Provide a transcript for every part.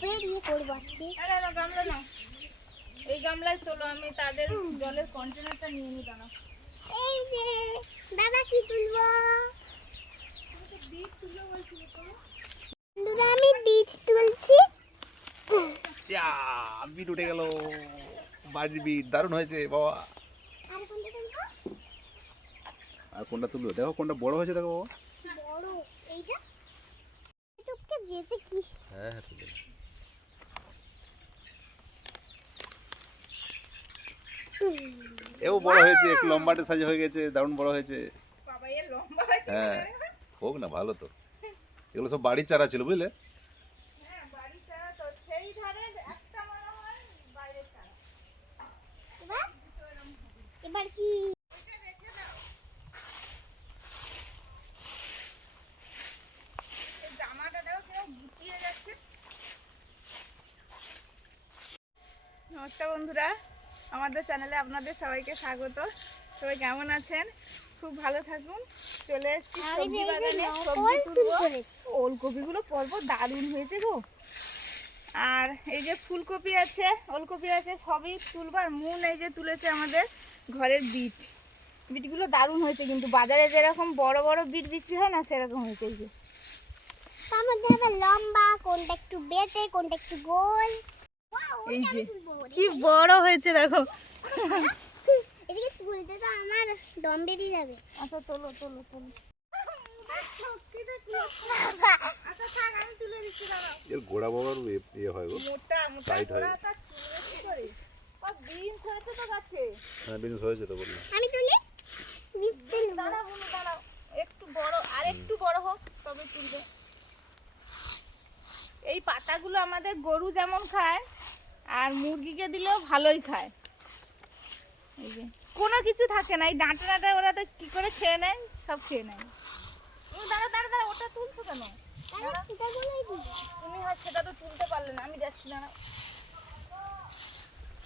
পেরিয়ে করবো আজকে। না গামলা নাও, এই গামলায় তোলো, আমি তাদের জলের কন্টেনারটা নিয়ে নি। দাঁড়াও, এই যে বাবা কি তুলবো? বিট তুলো বলছিল তো। বন্ধুরা আমি বীজ তুলছি। বিট উঠে গেল, বাড়ির বিট দারুণ হয়েছে বাবা। আর কোনটা তুলবো? আর কোনটা তুলবো? দেখো কোনটা বড় হয়েছে, দেখো বাবা। বড় এইটা। তোকে যেতে কি? হ্যাঁ হ্যাঁ তুলে এও বড় হয়েছে, একটু লম্বাটে সাইজ হয়ে গেছে, দারুণ বড় হয়েছে। বাবা এর লম্বা হয়েছে। হ্যাঁ হোক না, ভালো তো। এগুলো সব বাড়ির চারা ছিল বুঝলে। হ্যাঁ বাড়ি চারা তো, সেই ধারে একটা মনে হয় বাইরের চারা। এবার কি? এটা রেখে দাও। এই জামাটা দাও, কেউ গুটিয়ে যাচ্ছে। নমস্কার বন্ধুরা, আমাদের চ্যানেলে আপনাদের সবাইকে স্বাগত। সবাই কেমন আছেন? খুব ভালো থাকুন। চলে এসেছি সবজি বাগানে, সবজি তুলবো। ওলকপিগুলো পরব দারুণ হয়েছে গো। আর এই যে ফুলকপি আছে, ওলকপি আছে, সবই তুলবো। আর মুন এই যে তুলেছে আমাদের ঘরের বিট। বিটগুলো দারুণ হয়েছে, কিন্তু বাজারে যেরকম বড় বড় বিট বিক্রি হয় না, সেরকম হয়েছে। এই যে তার মধ্যে আবার লম্বা, কোনটা একটু বেটে, কোনটা একটু গোল। এই যে কি বড় হয়েছে দেখো। এদিকে তুলতে তো আমার দম বেরিয়ে যাবে। আচ্ছা তোলো তোলো তোলো। আচ্ছা থাক, আমি তুলে দিচ্ছি। দাঁড়াও, এর গোড়া বাবার ইয়ে হয় গো, মোটা মোটা টাইট হয়। গোড়াটা তুলবে কি করে? বিনস হয়েছে তো গাছে। হ্যাঁ বিনস হয়েছে তো বললাম। আমি তুলি। দাঁড়াও বুনু, দাঁড়াও, একটু বড়, আর একটু বড় হোক তবে তুলবে। এই পাতাগুলো আমাদের গরু যেমন খায়, আর মুরগিকে দিলেও ভালোই খায়। এই যে কোনো কিছু থাকে না, এই ডাঁটা ডাঁটা ওরা তো কি করে খেয়ে নেয়, সব খেয়ে নেয়। দাঁড়া দাঁড়া দাঁড়া, ওটা তুলছো কেন? তুমি হয় সেটা তো তুলতে পারলে না, আমি যাচ্ছি না।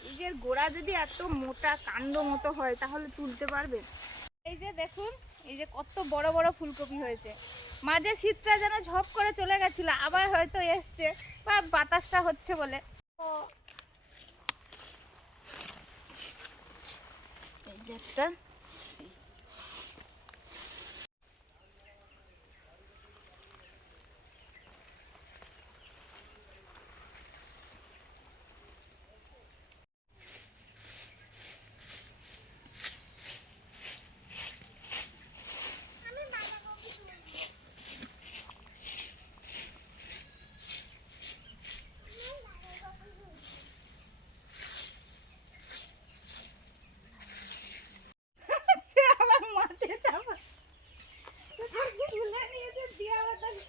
এই যে গোড়া যদি এত মোটা কাণ্ড মতো হয় তাহলে তুলতে পারবে? এই যে দেখুন, এই যে কত বড় বড় ফুলকপি হয়েছে। মাঝে শীতটা যেন ঝপ করে চলে গেছিল, আবার হয়তো এসছে, বা বাতাসটা হচ্ছে বলে। এই যে একটা, সে আবার মাঠে যাবে, তুলে নিয়েছে দিয়ে আবার তাকে।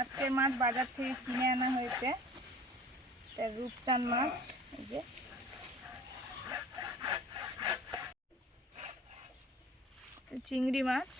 আজকে মাছ বাজার থেকে কিনে আনা হয়েছে, এটা রূপচাঁদ মাছ। এই যে চিংড়ি মাছ,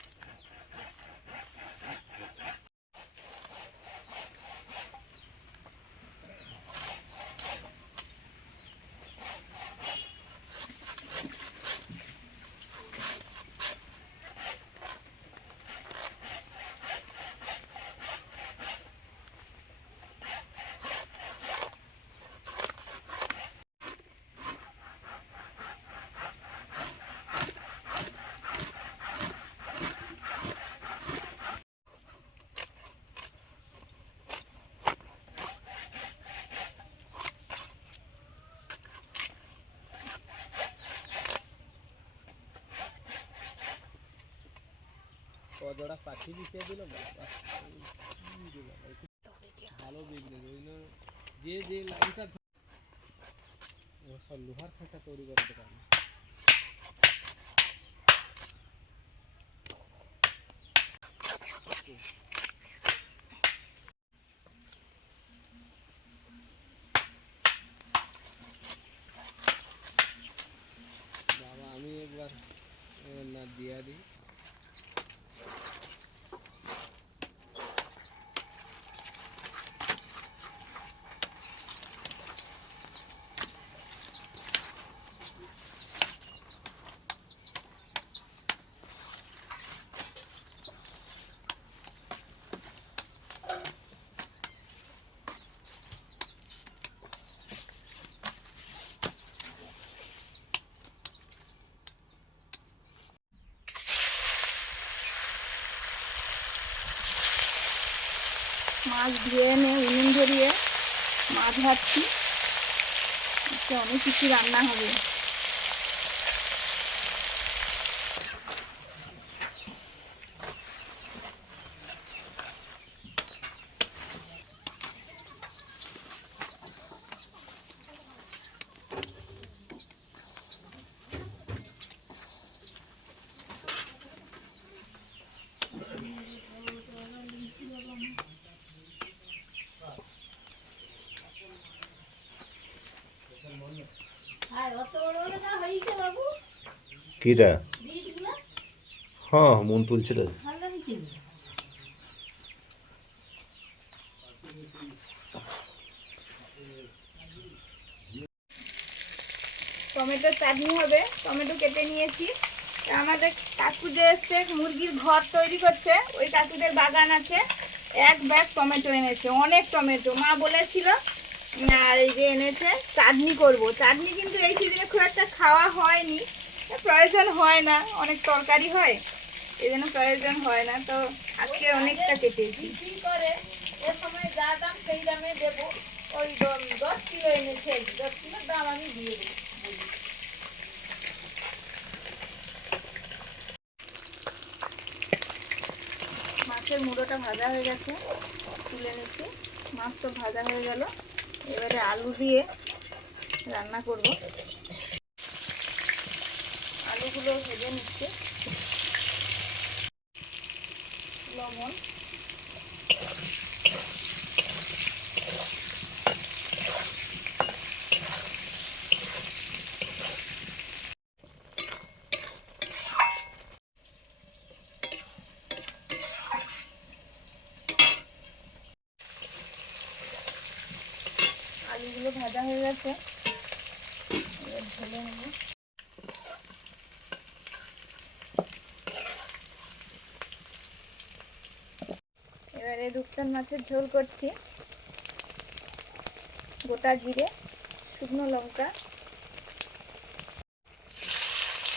কজোড়া পাখি দিতে দিল ভালো বিজনেস হইলো। যে যে লাইনটা সব লোহার খাঁচা তৈরি করাতে পারে না। বাবা আমি একবার না দিয়া দিই। মাছ ধুয়ে এনে উনুন ধরিয়ে মাছ ভাজছি। আজকে অনেক কিছু রান্না হবে। কিটা? হ্যাঁ, মন তুলছিল। টমেটোর চাটনি হবে, টমেটো কেটে নিয়েছি। আমাদের কাকু যে এসছে মুরগির ঘর তৈরি করছে, ওই কাকুদের বাগান আছে, 1 ব্যাগ টমেটো এনেছে, অনেক টমেটো। মা বলেছিল আর এই যে এনেছে চাটনি করব। চাটনি কিন্তু এই সিজনে খুব একটা খাওয়া হয়নি, প্রয়োজন হয় না, অনেক তরকারি হয়, এই জন্য প্রয়োজন হয় না। তো আজকে অনেকটা কেটেছি। করে এ সময় যা দাম সেই দামে দেবো। ওই 10 কিলো এনেছে, 10 কিলোর দাম আমি দিয়ে দেবো। মাছের মুড়োটা ভাজা হয়ে গেছে, তুলে নিচ্ছি। মাছ তো ভাজা হয়ে গেল, এবারে আলু দিয়ে রান্না করব। আলুগুলো ভেজে নিচ্ছে, লবণ, আলুগুলো ভাজা হয়ে গেছে, এবার ঢেলে নেব। এবারে রূপচাঁদ মাছের ঝোল করছি। গোটা জিরে, শুকনো লঙ্কা,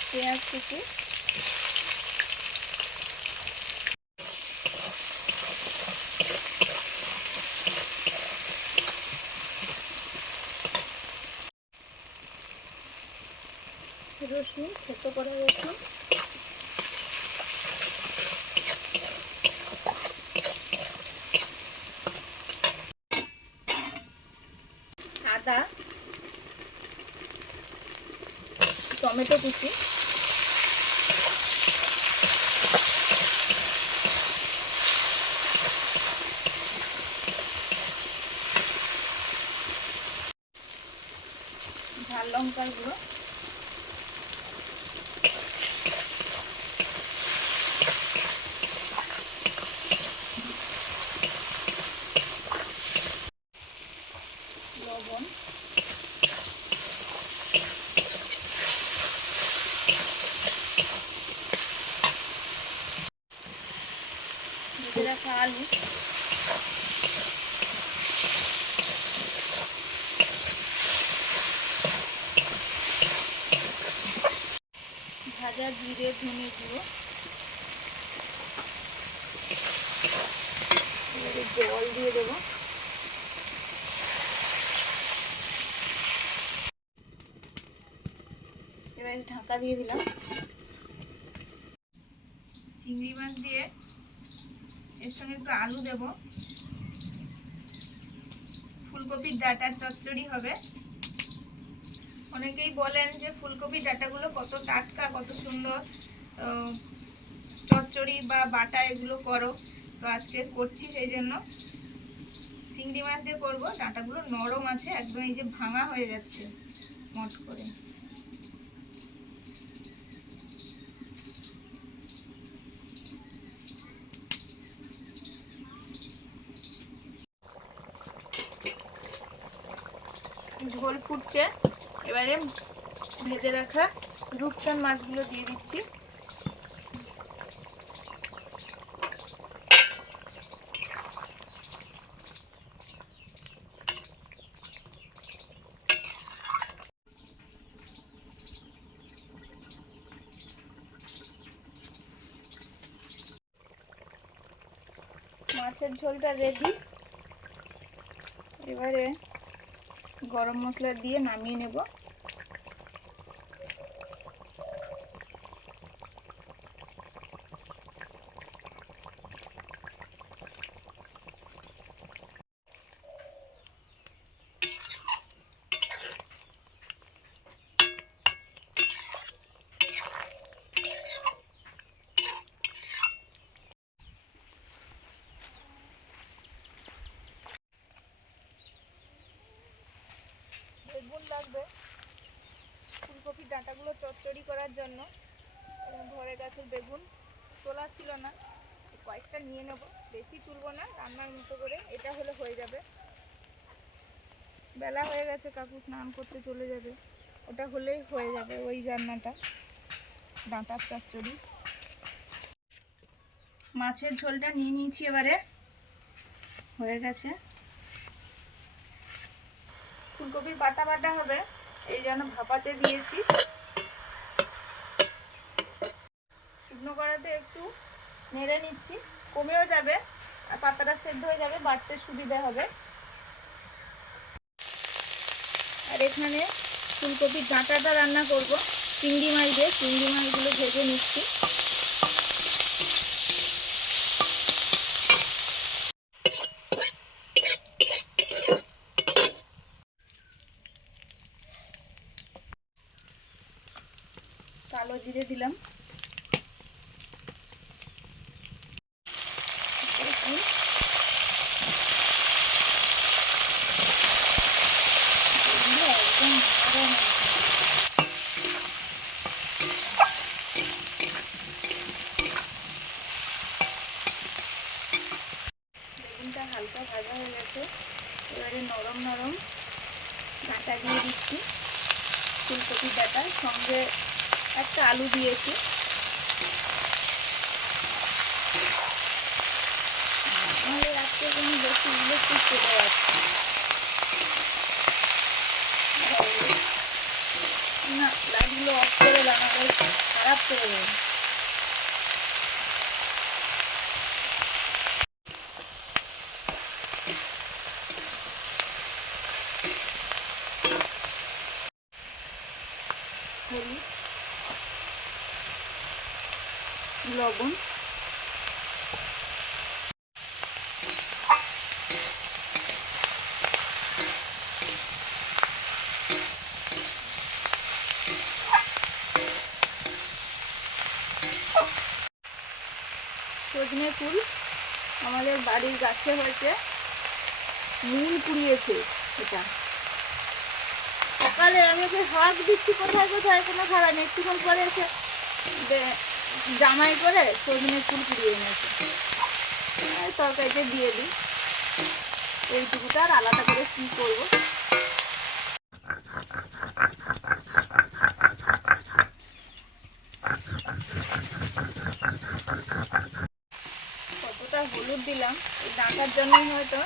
পেঁয়াজ কুচি, রসুন, থেতো করা রসুন, আদা, টমেটো কুচি, ঝাল লঙ্কার গুঁড়ো, লবণ, ভেজে রাখা আলু, ভাজা জিরে, ধনে গুঁড়ো, এবারে জল দিয়ে দেবো। এবারে ঢাকা দিয়ে দিলাম। চিংড়ি মাছ দিয়ে এর সঙ্গে একটু আলু দেব। ফুলকপির ডাঁটার চচ্চড়ি হবে। অনেকেই বলেন যে ফুলকপির ডাঁটাগুলো কত টাটকা, কত সুন্দর চচ্চড়ি বা বাটা এগুলো করো। তো আজকে করছি, সেই জন্য চিংড়ি মাছ দিয়ে করবো। ডাঁটাগুলো নরম আছে একদম, এই যে ভাঙা হয়ে যাচ্ছে মট করে। ঝোল ফুটছে, এবারে ভেজে রাখা রূপচাঁদ মাছগুলো দিয়ে দিচ্ছি। মাছের ঝোলটা রেডি, এবারে গরম মশলা দিয়ে নামিয়ে নেব। বেগুন লাগবে ফুলকপির ডাঁটাগুলো চচ্চড়ি করার জন্য। ঘরে গাছের বেগুন তোলা ছিল না, কয়েকটা নিয়ে নেব, বেশি তুলবো না, রান্নার মতো করে এটা হলে হয়ে যাবে। বেলা হয়ে গেছে, কাকু স্নান করতে চলে যাবে, ওটা হলেই হয়ে যাবে ওই রান্নাটা, ডাঁটার চচ্চড়ি। মাছের ঝোলটা নিয়ে নিয়েছি, এবারে হয়ে গেছে। ফুলকপির পাতা বাটা হবে, এই জন্য ভাপাতে দিয়েছি। শুকনো কড়াতে একটু নেড়ে নিচ্ছি, কমেও যাবে আর পাতাটা সেদ্ধ হয়ে যাবে, বাটতে সুবিধা হবে। আর এখানে ফুলকপির ডাঁটাটা রান্না করব চিংড়ি মাছ দিয়ে। চিংড়ি মাছগুলো ভেজে নিচ্ছি। কালো জিরে দিলাম, বেগুনটা হালকা ভাজা হয়ে গেছে, এবারে নরম নরম ডাঁটা দিয়ে দিচ্ছি। ফুলকপির ডাঁটা সঙ্গে একটা আলু দিয়েছি। আমাদের আজকে কোনো বেশি ইলেকট্রিক চলে যাচ্ছে না, লাইটগুলো অফ করে লাগালে খারাপ করে দেবে। হলুদ, লবণ, সজনে ফুল আমাদের বাড়ির গাছে হয়েছে, মূল কুড়িয়েছে। এটা সকালে আমি ওকে হাঁক দিচ্ছি কোথায় কোথায়, কোনো খারাপ নেই, একটুক্ষণ পরে এসে জামাই করে সজনে ফুল কুড়িয়ে এনেছে, তরকারিতে দিয়ে দিই। এইটুকুটা আর আলাদা করে কি করবো। কতটা হলুদ দিলাম, এই ডাঁটার জন্যই হয়তো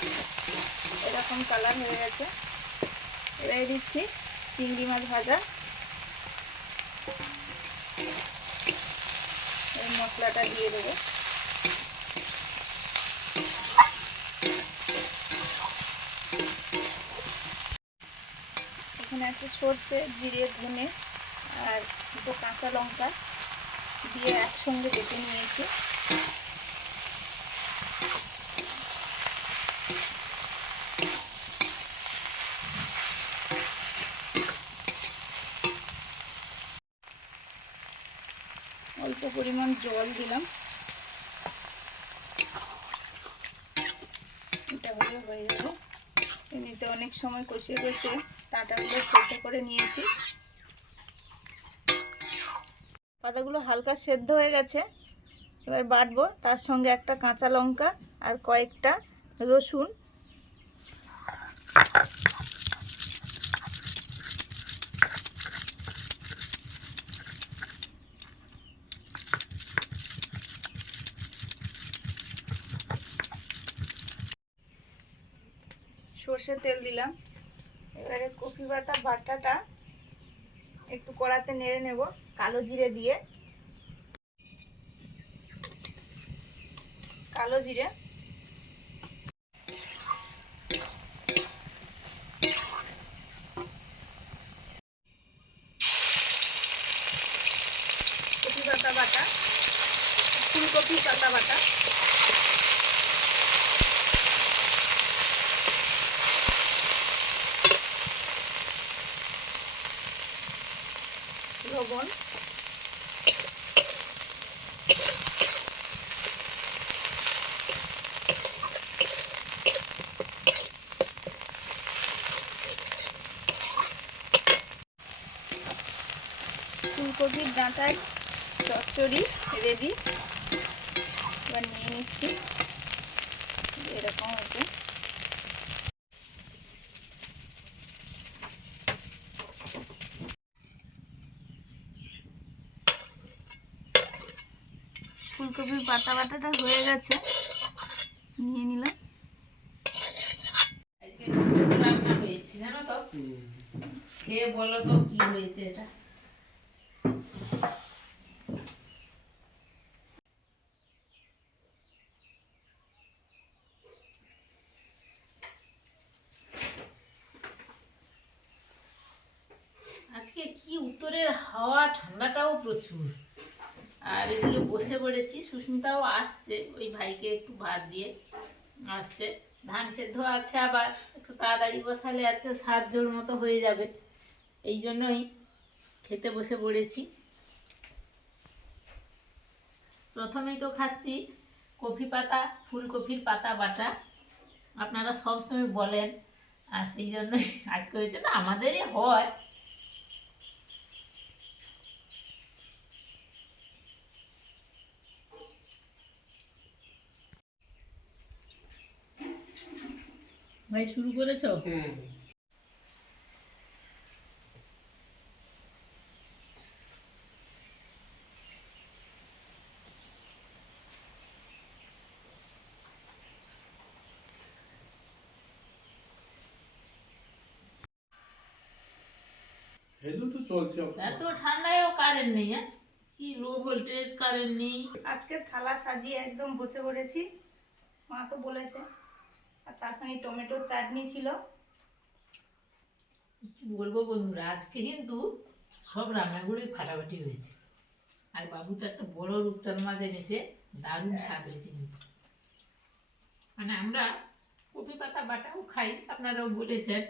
এরকম কালার হয়ে গেছে। এবারে দিচ্ছি চিংড়ি মাছ ভাজা, এই মশলাটা দিয়ে দেবো। এখানে আছে সর্ষে, জিরে, ধনে আর দুটো কাঁচা লঙ্কা দিয়ে একসঙ্গে বেটে নিয়েছি। অল্প পরিমাণ জল দিলাম, এটা হলে হয়ে যাবে। এমনিতে অনেক সময় কষিয়ে কষিয়ে ডাঁটাগুলো সেদ্ধ করে নিয়েছি। পাতাগুলো হালকা সেদ্ধ হয়ে গেছে, এবার বাটবো। তার সঙ্গে একটা কাঁচা লঙ্কা আর কয়েকটা রসুন, সর্ষের তেল দিলাম। এবারে কপি পাতা বাটাটা একটু কড়াতে নেড়ে নেব কালো জিরে দিয়ে। কালো জিরে, পাতা বাটা, ফুলকপির পাতা বাটা, লবণ, ফুলকপির ডাঁটার চচ্চড়ি রেডি। এবার নিয়ে নিচ্ছি, এরকম হয়েছে। ফুলকপির পাতা বাটাটা হয়ে গেছে, নিয়ে নিলাম। আজকে নতুন রান্না হয়েছে জানো তো, খেয়ে বলো তো কি হয়েছে এটা। আজকে কি উত্তরের হাওয়া, ঠান্ডাটাও প্রচুর। আর এদিকে বসে পড়েছি, সুস্মিতাও আসছে, ওই ভাইকে একটু ভাত দিয়ে আসছে। ধান সেদ্ধ আছে, আবার একটু তাড়াতাড়ি বসালে আজকে 7 জোড় মতো হয়ে যাবে, এই জন্যই খেতে বসে পড়েছি। প্রথমেই তো খাচ্ছি কফি পাতা, ফুলকপির পাতা বাটা। আপনারা সবসময় বলেন, আর সেই জন্যই আজকে হয়েছে, না আমাদেরই হয়। ভাই শুরু করেছো? হেলু তো চলছে এত ঠান্ডায়ও কারেন্ট নেই, কি লো ভোল্টেজ, কারেন্ট নেই। আজকে থালা সাজিয়ে একদম বসে পড়েছি, মা তো বলেছে। আর তার সঙ্গে টমেটোর চাটনি ছিল। কি বলবো বন্ধুরা, আজকে কিন্তু সব রান্নাগুলোই ফাটাফাটি হয়েছে। আর বাবু তো একটা বড় রূপচাঁদ মাছ এনেছে, দারুণ স্বাদ হয়েছে কিন্তু। মানে আমরা কপি পাতা বাটাও খাই, আপনারাও বলেছেন,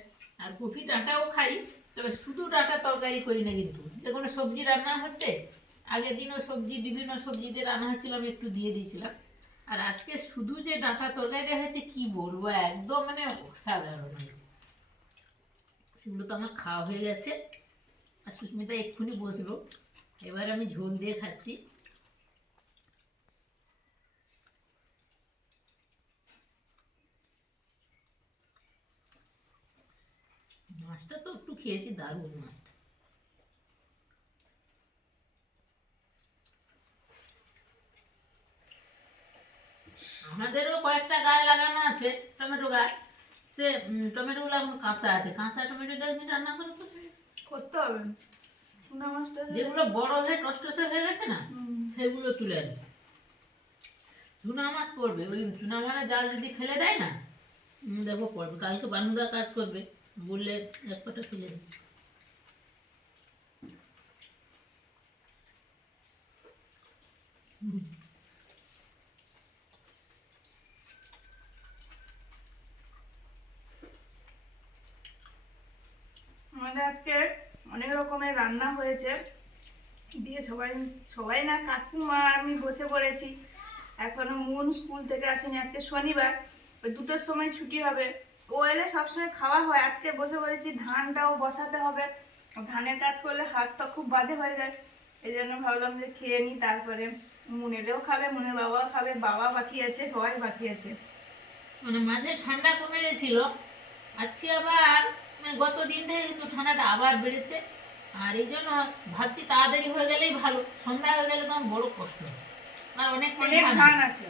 আর কপি ডাঁটাও খাই, তবে শুধু ডাঁটা তরকারি করি না কিন্তু। যে কোনো সবজি রান্না হচ্ছে, আগের দিনও সবজি, বিভিন্ন সবজি দিয়ে রান্না হচ্ছিল, আমি একটু দিয়ে দিয়েছিলাম। আর আজকে শুধু যে ডাঁটা তরকারিটা হয়েছে, কি বলবো, একদম মানে অসাধারণ হয়েছে। সেগুলো তো আমার খাওয়া হয়ে গেছে, আর সুস্মিতা এক্ষুনি বসলো, এবার আমি ঝোল দিয়ে খাচ্ছি। মাছটা তো একটু খেয়েছি, দারুণ মাছটা। আমাদেরও কয়েকটা গাছ লাগানো আছে, টমেটো গাছ। সে টমেটোগুলো এখন কাঁচা আছে, কাঁচা টমেটো দিয়ে একদিন রান্না করে তো করতে হবে। চুনা মাছটা যেগুলো বড় হয়ে টসটসে হয়ে গেছে না, সেগুলো তুলে আনবে। চুনা মাছ পড়বে, ওই চুনা মাছের জাল যদি ফেলে দেয় না, দেখো পড়বে। কালকে বানুদা কাজ করবে, বললে এক কটা ফেলে দেবে। আমাদের আজকে অনেক রকমের রান্না হয়েছে, দিয়ে সবাই সবাই না, কাকিমা আর আমি বসে পড়েছি। এখনো মুন স্কুল থেকে আসেনি, আজকে শনিবার, ওই 2টোর সময় ছুটি হবে। ও এলে সবসময় খাওয়া হয়, আজকে বসে পড়েছি, ধানটাও বসাতে হবে। ধানের কাজ করলে হাতটা খুব বাজে হয়ে যায়, এই জন্য ভাবলাম যে খেয়ে নিই, তারপরে মুন এলেও খাবে, মুনের বাবাও খাবে, বাবা বাকি আছে, সবাই বাকি আছে। মানে মাঝে ঠান্ডা কমে গেছিল, আজকে আবার মানে গত দিন থেকে কিন্তু ঠান্ডাটা আবার বেড়েছে। আর এই জন্য ভাবছি তাড়াতাড়ি হয়ে গেলেই ভালো, সন্ধ্যা হয়ে গেলে তো আমার বড় কষ্ট হয়। আর অনেক অনেক ধান ধান আছে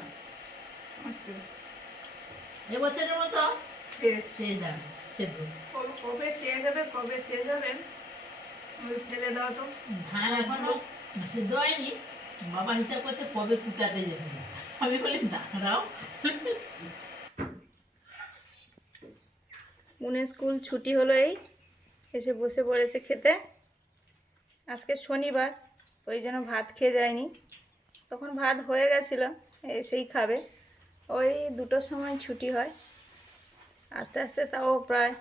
আছে এবছরের মতো শেষ। শেষ ধান সেদ্ধ। কবে শেষ হবে, কবে শেষ হবে, ফেলে দাও তো। ধান এখনো সেদ্ধ হয়নি, বাবা হিসাব করছে কবে কুটাতে যাবে। আমি বলি দাঁড়াও। মুনের স্কুল ছুটি হলো, এই এসে বসে পড়েছে খেতে। আজকে শনিবার, ওই জন্য ভাত খেয়ে যায়নি। তখন ভাত হয়ে গেছিল, এসেই খাবে। ওই 2টোর সময় ছুটি হয়, আস্তে আস্তে তাও প্রায়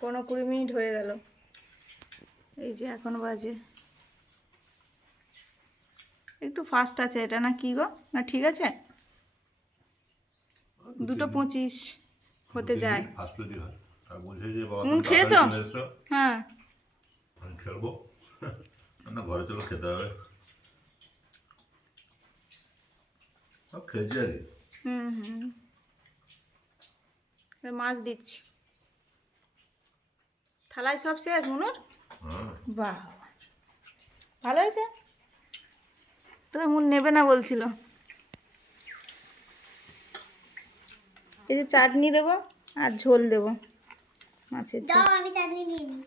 15-20 মিনিট হয়ে গেল। এই যে এখন বাজে, একটু ফাস্ট আছে এটা, না কি গো? না ঠিক আছে, 2:25 হতে যায়। খেয়েছো? হ্যাঁ, আমি খেলবো না, ঘরে চলো খেতে হবে। সব খেয়েছি আর কি। মাছ দিচ্ছি থালায়, সব শেষ মনুর? বাহ, ভালো হয়েছে। তবে মন নেবে না বলছিল। এই যে চাটনি দেবো আর ঝোল দেবো মাছের ঝোল। দাও আমি চাটনি নিয়ে নিই।